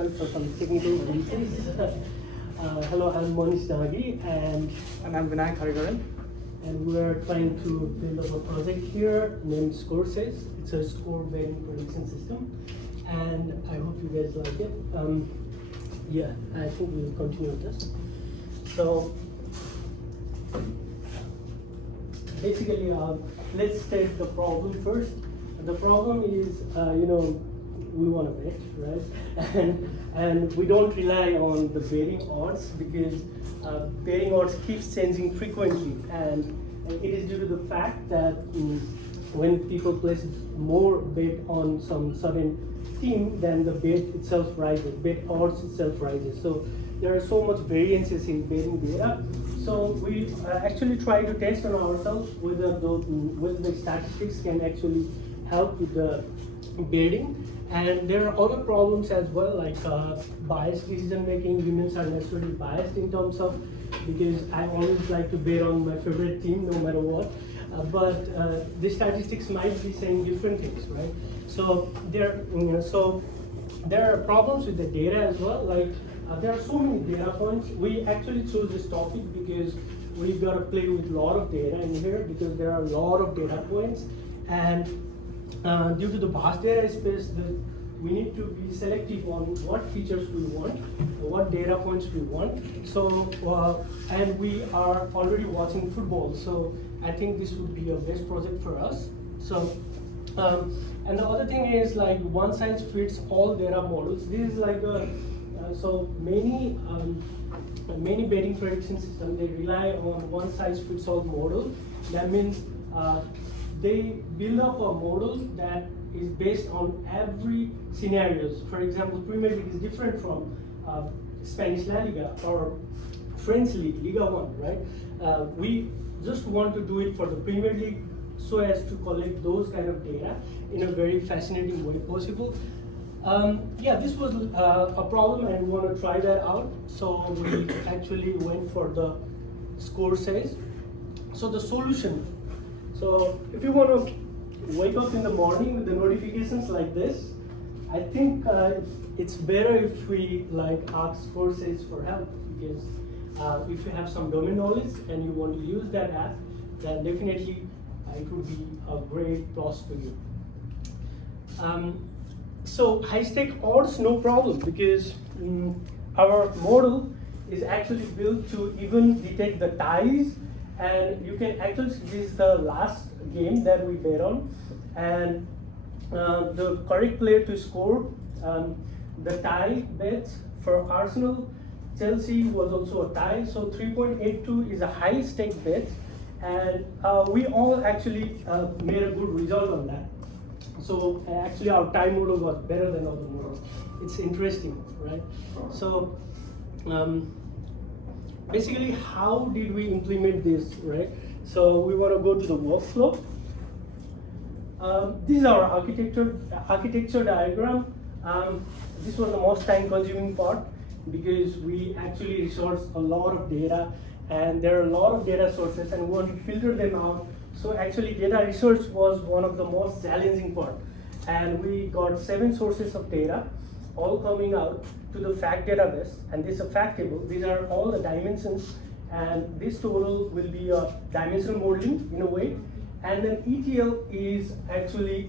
sorry for some technical reasons. Hello, I'm Monish Nagi, and I'm Vinayak Harigaran. And we're trying to build up a project here named ScoreSage. It's a score betting prediction system, and I hope you guys like it. Yeah, I think we'll continue with this. So basically, let's take the problem first. The problem is, we want to bet, right? And we don't rely on the betting odds because betting odds keeps changing frequently, and it is due to the fact that when people place more bet on some certain team, then the bet itself rises, bet odds itself rises. So there are so much variances in betting data. So we actually try to test on ourselves whether the statistics can actually help with the betting. And there are other problems as well, like biased decision making. Humans are naturally biased in terms of, because I always like to bet on my favorite team no matter what. But the statistics might be saying different things, right? So there are problems with the data as well. Like there are so many data points. We actually chose this topic because we've got to play with a lot of data in here because there are a lot of data points, and due to the vast data space, we need to be selective on what features we want, what data points we want. So, and we are already watching football, so I think this would be a best project for us. So, and the other thing is like one size fits all data models. This is like so many betting prediction systems, they rely on one size fits all model. That means they build up a model that is based on every scenarios. For example, Premier League is different from Spanish La Liga or French League, Liga 1, right? We just want to do it for the Premier League so as to collect those kind of data in a very fascinating way possible. Yeah, this was a problem and we want to try that out. So we actually went for the ScoreSage. So the solution. So if you want to wake up in the morning with the notifications like this, I think it's better if we ask ScoreSage for help, because if you have some domain knowledge and you want to use that app, then definitely it would be a great plus for you. So high stake odds, no problem, because our model is actually built to even detect the ties. And you can actually, this is the last game that we bet on, and the correct player to score, the tie bets for Arsenal, Chelsea was also a tie, so 3.82 is a high stake bet, and we all actually made a good result on that. So actually our tie model was better than other models. It's interesting, right? So basically, how did we implement this, right? So we want to go to the workflow. This is our architecture diagram. This was the most time-consuming part because we actually resource a lot of data, and there are a lot of data sources, and we want to filter them out. So actually, data research was one of the most challenging part, and we got 7 sources of data, all coming out to the fact database, and this is a fact table. These are all the dimensions, and this total will be a dimensional modeling in a way, and then ETL is actually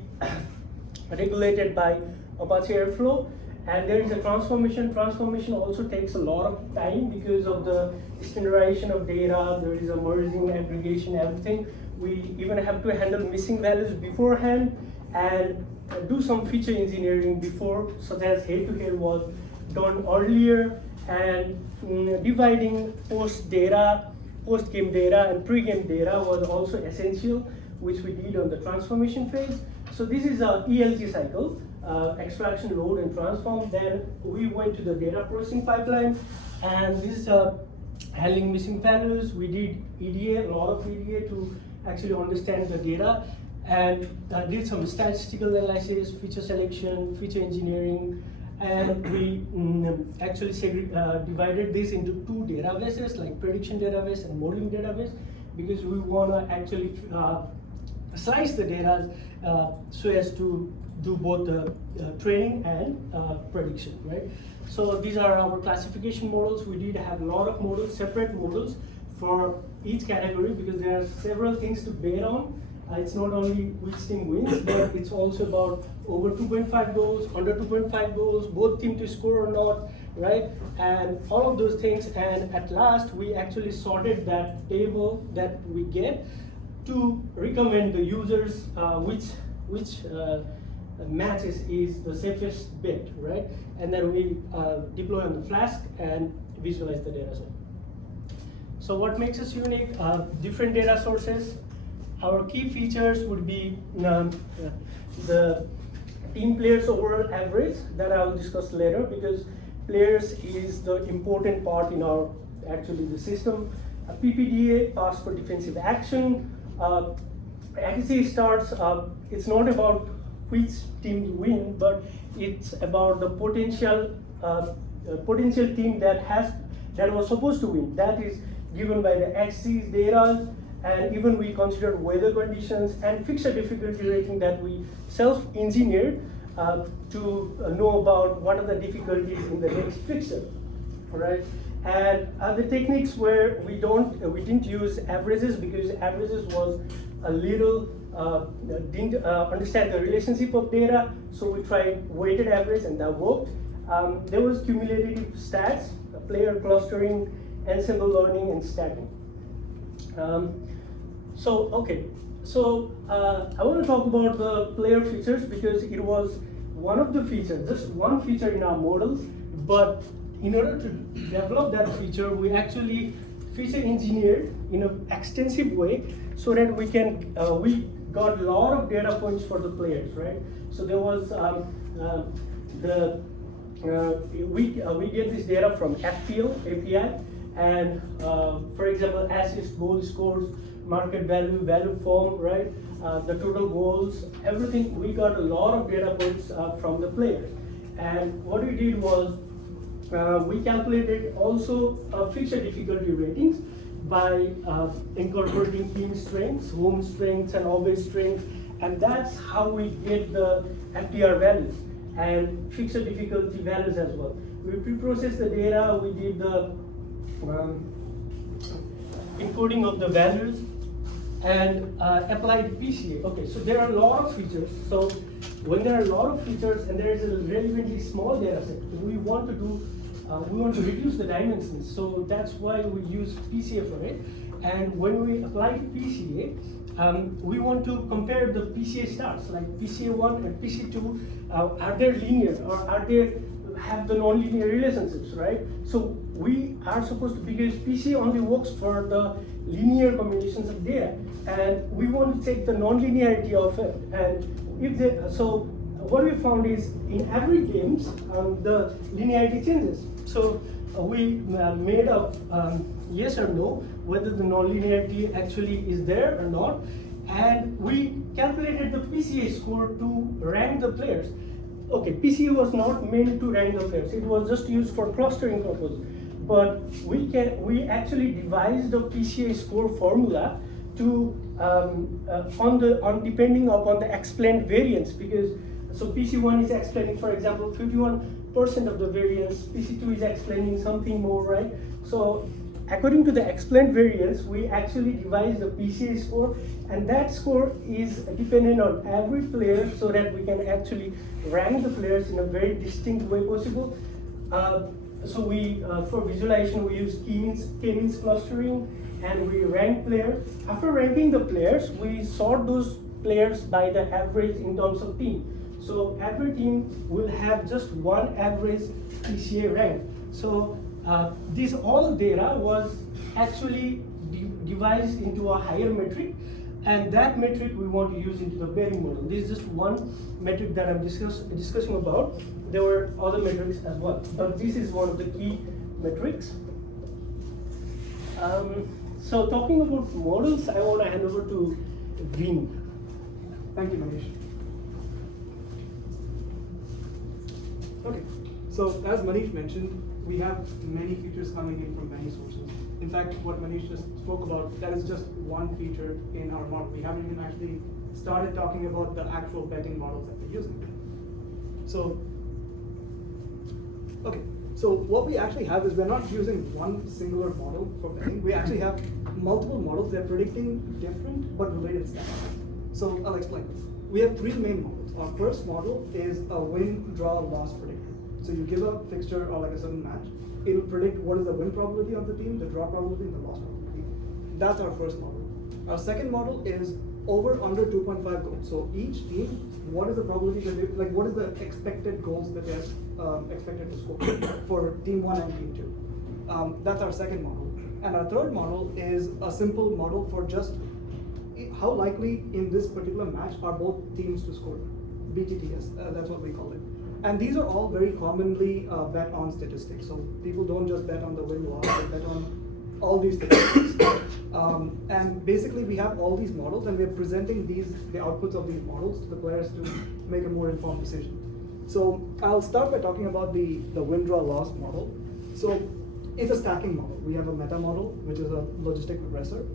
regulated by Apache Airflow, and there is a transformation. Transformation also takes a lot of time because of the standardization of data. There is a merging, aggregation, everything. We even have to handle missing values beforehand and do some feature engineering before, such as head-to-head was done earlier, and dividing post-game data and pre-game data was also essential, which we did on the transformation phase. So this is a ELT cycle, extraction, load, and transform. Then we went to the data processing pipeline, and this is handling missing values. We did EDA, a lot of EDA to actually understand the data, and did some statistical analysis, feature selection, feature engineering, and we actually divided this into 2 databases, like prediction database and modeling database, because we want to actually slice the data so as to do both the training and prediction, right? So these are our classification models. We did have a lot of models, separate models for each category, because there are several things to bet on. It's not only which team wins, but it's also about over 2.5 goals, under 2.5 goals, both team to score or not, right? And all of those things. And at last, we actually sorted that table that we get to recommend the users which matches is the safest bet, right? And then we deploy on the Flask and visualize the data set. So what makes us unique? Different data sources. Our key features would be the team players overall average that I will discuss later, because players is the important part in our actually the system. PPDA, pass for defensive action. Accuracy starts. It's not about which team win, but it's about the potential team that was supposed to win. That is given by the axes data. And even we consider weather conditions and fixture difficulty rating that we self-engineered to know about what are the difficulties in the next fixture, all right? And the techniques where we didn't use averages, because averages was a little didn't understand the relationship of data, so we tried weighted average and that worked. There was cumulative stats, player clustering, ensemble learning, and stacking. I want to talk about the player features, because it was one of the features, just one feature in our models. But in order to develop that feature, we actually feature engineered in an extensive way, so that we got a lot of data points for the players, right? So there was we get this data from FPL API, and for example, assist, goal scores, market value form, right? The total goals, everything. We got a lot of data points from the players. And what we did was we calculated also fixture difficulty ratings by incorporating team strengths, home strengths, and away strengths. And that's how we get the FDR values and fixture difficulty values as well. We pre-processed the data, we did the encoding of the values, and applied PCA. Okay, so there are a lot of features. So when there are a lot of features and there is a relatively small data set, we want to reduce the dimensions. So that's why we use PCA for it. And when we apply PCA, we want to compare the PCA stars, like PCA1 and PCA2. Are they linear, or are they have the non-linear relationships, right? So we are supposed to, because PCA only works for the linear combinations of data, and we want to check the non-linearity of it. And so what we found is in every games, the linearity changes. So we made up yes or no, whether the non-linearity actually is there or not, and we calculated the PCA score to rank the players. Okay, PCA was not meant to rank the players; it was just used for clustering purpose. But we actually devised the PCA score formula to depending upon the explained variance, because so PC1 is explaining, for example, 51% of the variance, PC2 is explaining something more, right? So according to the explained variance, we actually devised the PCA score, and that score is dependent on every player, so that we can actually rank the players in a very distinct way possible. So we, for visualization, we use k-means clustering, and we rank players. After ranking the players, we sort those players by the average in terms of team. So every team will have just one average PCA rank. So this all data was actually devised into a higher metric, and that metric we want to use into the betting model. This is just one metric that I'm discussing about. There were other metrics as well, but this is one of the key metrics. So talking about models, I want to hand over to Vin. Thank you, Manish. Okay, so as Manish mentioned, we have many features coming in from many sources. In fact, what Manish just spoke about, that is just one feature in our model. We haven't even actually started talking about the actual betting models that we're using. So, okay. So what we actually have is we're not using one singular model for betting. We actually have multiple models. They're predicting different but related stats. So I'll explain. We have three main models. Our first model is a win, draw, loss predictor. So you give a fixture or like a certain match. It will predict what is the win probability of the team, the draw probability, and the loss probability. That's our first model. Our second model is over under 2.5 goals. So each team, what is the probability that they, like what is the expected goals that they're expected to score for team 1 and team 2. That's our second model. And our third model is a simple model for just how likely in this particular match are both teams to score. BTTS, that's what we call it. And these are all very commonly bet on statistics. So people don't just bet on the win-loss, they bet on all these statistics. And basically we have all these models and we're presenting the outputs of these models to the players to make a more informed decision. So I'll start by talking about the win-draw-loss model. So it's a stacking model. We have a meta model, which is a logistic regressor.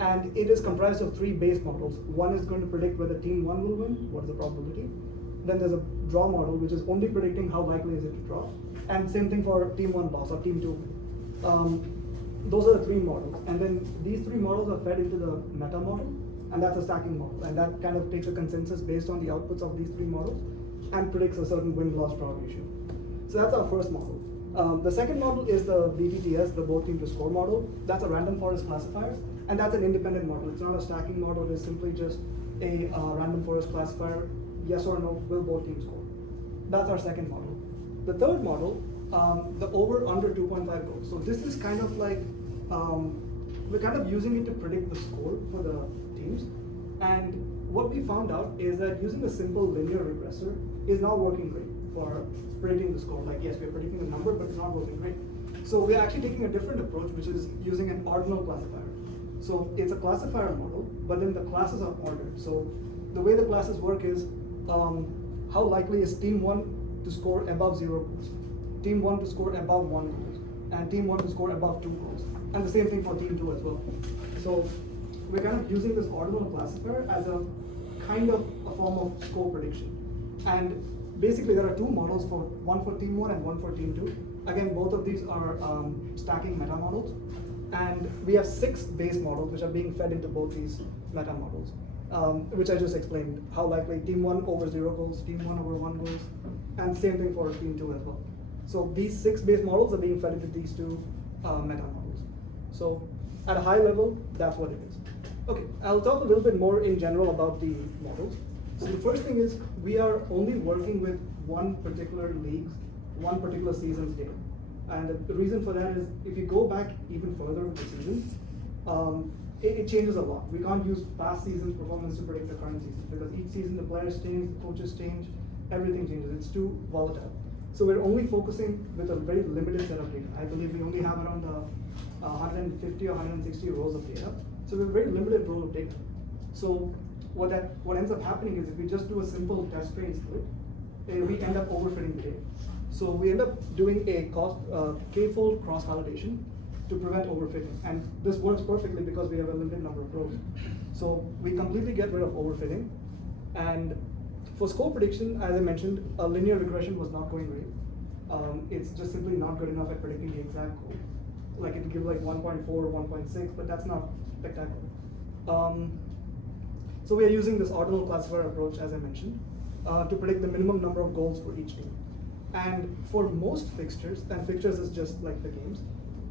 And it is comprised of three base models. One is going to predict whether team 1 will win, what is the probability. Then there's a draw model, which is only predicting how likely is it to draw. And same thing for team 1 loss or team 2 win. Those are the three models. And then these three models are fed into the meta model, and that's a stacking model. And that kind of takes a consensus based on the outputs of these three models and predicts a certain win-loss draw ratio. So that's our first model. The second model is the BTTS, the both team to score model. That's a random forest classifier, and that's an independent model. It's not a stacking model, it's simply just a random forest classifier, yes or no, will both teams score. That's our second model. The third model, the over under 2.5 goals. So this is kind of like, we're kind of using it to predict the score for the teams. And what we found out is that using a simple linear regressor is not working great for predicting the score. Like yes, we're predicting a number, but it's not working great. So we're actually taking a different approach, which is using an ordinal classifier. So it's a classifier model, but then the classes are ordered. So the way the classes work is, how likely is team 1 to score above 0 goals, team 1 to score above 1 goal, and team 1 to score above 2 goals. And the same thing for team 2 as well. So we're kind of using this ordinal classifier as a kind of a form of score prediction. And basically there are two models, one for team 1 and one for team 2. Again, both of these are stacking meta models. And we have 6 base models which are being fed into both these meta models, which I just explained. How likely team 1 over 0 goals, team 1 over 1 goals, and same thing for team 2 as well. So these 6 base models are being fed into these 2 meta models. So at a high level, that's what it is. Okay, I'll talk a little bit more in general about the models. So the first thing is we are only working with one particular league's, one particular season's data. And the reason for that is if you go back even further with the seasons, it changes a lot. We can't use past seasons' performance to predict the current season because each season the players change, the coaches change, everything changes. It's too volatile. So we're only focusing with a very limited set of data. I believe we only have around 150 or 160 rows of data. So we have a very limited row of data. So what ends up happening is if we just do a simple test train split, we end up overfitting the data. So we end up doing a k-fold cross-validation to prevent overfitting. And this works perfectly because we have a limited number of rows. So we completely get rid of overfitting. And for score prediction, as I mentioned, a linear regression was not going great. It's just simply not good enough at predicting the exact goal. Like it would give like 1.4 or 1.6, but that's not spectacular. So we are using this ordinal classifier approach, as I mentioned, to predict the minimum number of goals for each team. And for most fixtures, and fixtures is just like the games,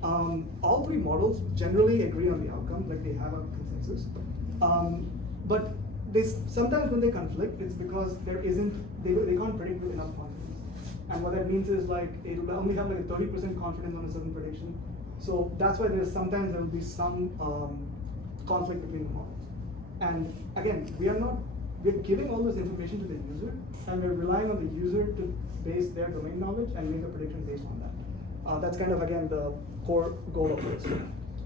all 3 models generally agree on the outcome, like they have a consensus. But sometimes when they conflict, it's because they can't predict with enough confidence. And what that means is like it'll only have like a 30% confidence on a certain prediction. So that's why sometimes there will be some conflict between the models. And again, we're giving all this information to the user, and we're relying on the user to base their domain knowledge and make a prediction based on that. That's kind of, again, the core goal of this.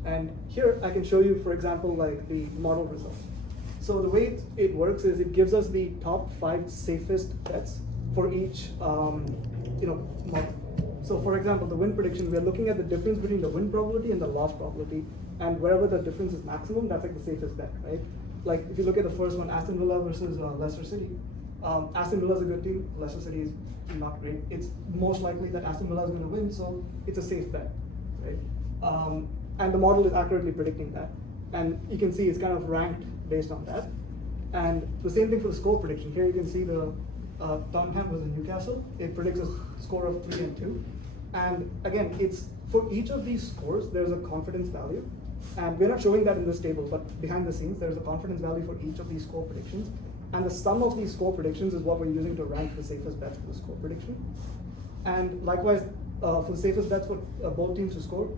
And here I can show you, for example, like the model results. So the way it works is it gives us the top 5 safest bets for each model. So for example, the win prediction, we're looking at the difference between the win probability and the loss probability, and wherever the difference is maximum, that's like the safest bet, right? Like if you look at the first one, Aston Villa versus Leicester City, Aston Villa is a good team. Leicester City is not great. It's most likely that Aston Villa is going to win, so it's a safe bet, right? And the model is accurately predicting that. And you can see it's kind of ranked based on that. And the same thing for the score prediction. Here you can see the Tottenham versus Newcastle. It predicts a score of 3 and 2. And again, it's for each of these scores, there's a confidence value. And we're not showing that in this table, but behind the scenes, there's a confidence value for each of these score predictions. And the sum of these score predictions is what we're using to rank the safest bets for the score prediction. And likewise, for the safest bets for both teams to score,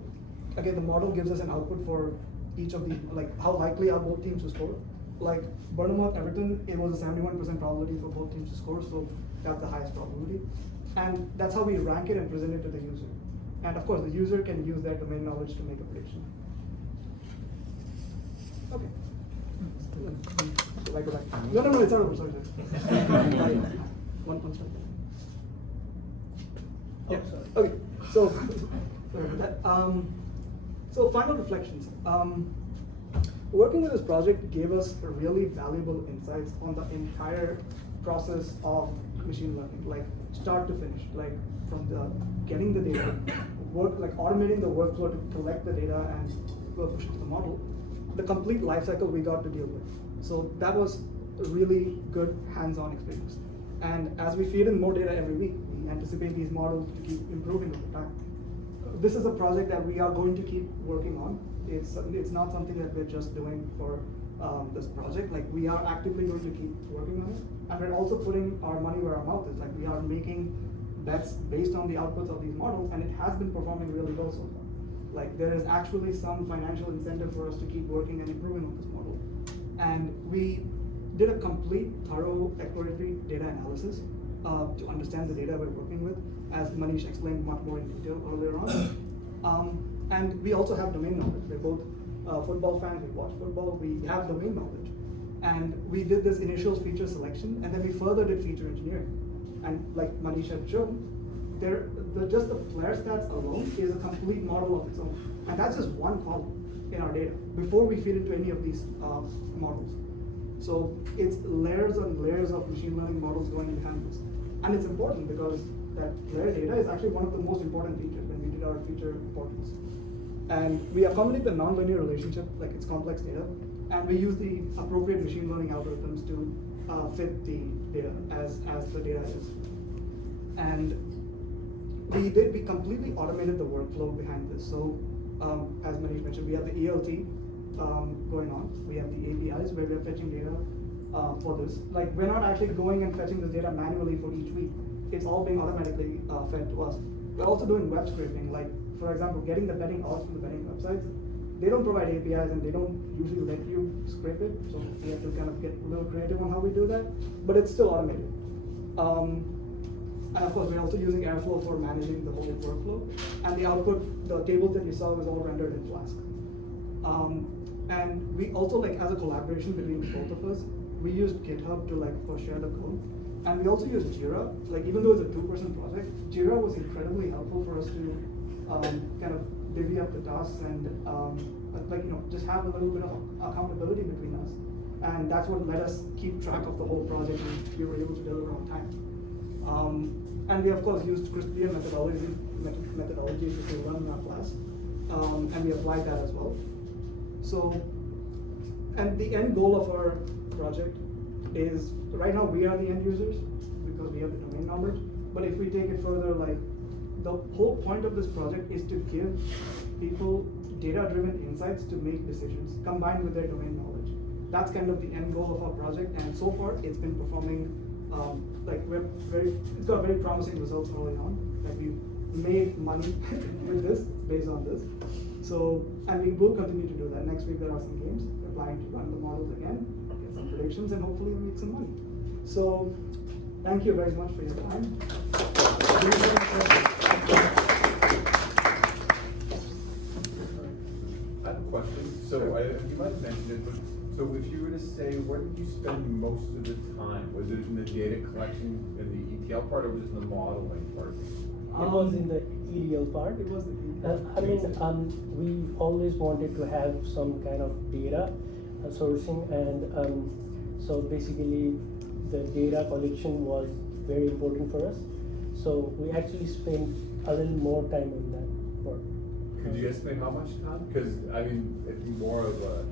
again, the model gives us an output for each of the, like how likely are both teams to score. Like Bournemouth, Everton, it was a 71% probability for both teams to score, so that's the highest probability. And that's how we rank it and present it to the user. And of course, the user can use their domain knowledge to make a prediction. Okay. Should I go back? No, it's not over, sorry. One second. Yeah, okay, so, sorry about that. So final reflections. Working with this project gave us really valuable insights on the entire process of machine learning, like start to finish, like from the getting the data, like automating the workflow to collect the data and push it to the model, the complete life cycle we got to deal with. So that was a really good hands-on experience. And as we feed in more data every week, we anticipate these models to keep improving over time. This is a project that we are going to keep working on. It's not something that we're just doing for this project. Like we are actively going to keep working on it, and we're also putting our money where our mouth is. Like we are making bets based on the outputs of these models, and it has been performing really well so far. Like there is actually some financial incentive for us to keep working and improving on this model. And we did a complete, thorough exploratory data analysis to understand the data we're working with, as Manish explained much more in detail earlier on. And we also have domain knowledge. We're both football fans, we watch football, we have domain knowledge. And we did this initial feature selection, and then we further did feature engineering. And like Manish had shown, just the player stats alone is a complete model of its own. And that's just one column in our data before we feed into any of these models. So it's layers and layers of machine learning models going behind this. And it's important because that player data is actually one of the most important features when we did our feature importance. And we accommodate the nonlinear relationship, like it's complex data, and we use the appropriate machine learning algorithms to fit the data as the data is. And we completely automated the workflow behind this. So as Manish mentioned, we have the ELT going on. We have the APIs where we're fetching data for this. Like we're not actually going and fetching this data manually for each week. It's all being automatically fed to us. We're also doing web scraping, like for example, getting the betting odds from the betting websites. They don't provide APIs and they don't usually let you scrape it, so we have to kind of get a little creative on how we do that, but it's still automated. And of course, we're also using Airflow for managing the whole workflow. And the output, the tables that you saw was all rendered in Flask. And we also, like as a collaboration between both of us, we used GitHub to like, of course, share the code. And we also used Jira. Like even though it's a 2-person project, Jira was incredibly helpful for us to kind of divvy up the tasks and just have a little bit of accountability between us. And that's what let us keep track of the whole project, and we were able to deliver on time. And we of course used Crispian methodologies to run in our class, and we applied that as well. So, and the end goal of our project is, right now we are the end users because we have the domain knowledge, but if we take it further, like the whole point of this project is to give people data-driven insights to make decisions combined with their domain knowledge. That's kind of the end goal of our project, and so far it's been performing it's got very promising results early on. Like we've made money with this, based on this. So, and we will continue to do that. Next week there are some games. We're planning to run the models again, get some predictions, and hopefully make some money. So, thank you very much for your time. I have a question. So you might have mentioned it, but so if you were to say, where did you spend most of the time? Was it in the data collection in the ETL part, or was it in the modeling part? It was in the EDL part. It was the EDL. We always wanted to have some kind of data sourcing, and so basically the data collection was very important for us. So we actually spent a little more time on that work. Could you estimate how much time? Because, I mean, it's more of a,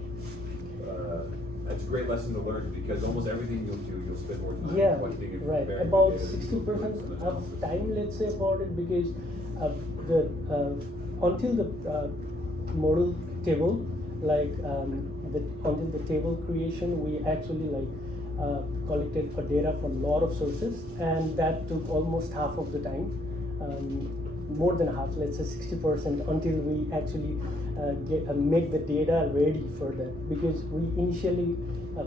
it's a great lesson to learn, because almost everything you'll do, you'll spend more time Yeah, collecting and right. preparing About data than you will 60% do of analysis. time, let's say, about it, because the until the model table, like until the table creation, we actually collected for data from a lot of sources, and that took almost half of the time. More than half, let's say 60%, until we actually make the data ready for that. Because we initially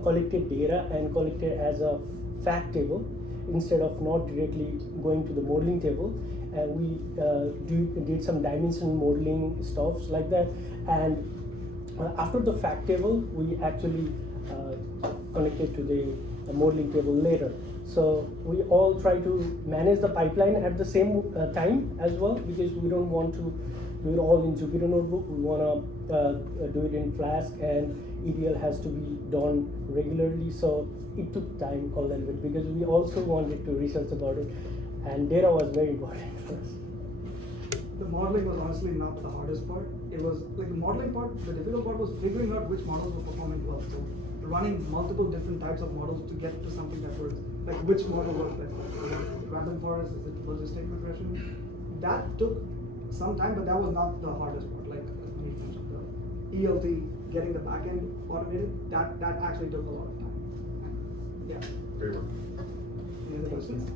collected data and collected as a fact table instead of not directly going to the modeling table. And we did some dimension modeling stuffs like that. And after the fact table, we actually connected to the modeling table later. So we all try to manage the pipeline at the same time as well, because we don't want to do it all in Jupyter Notebook. We want to do it in Flask, and ETL has to be done regularly. So it took time a little bit, because we also wanted to research about it, and data was very important for us. The modeling was honestly not the hardest part. It was like the modeling part, the difficult part was figuring out which models were performing well. So running multiple different types of models to get to something that works, like which model works better. Random forest, is it logistic regression? That took some time, but that was not the hardest part. Like you mentioned, the ELT, getting the backend automated, that actually took a lot of time. Yeah. Great work. Any other questions?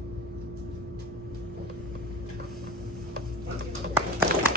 Thank you.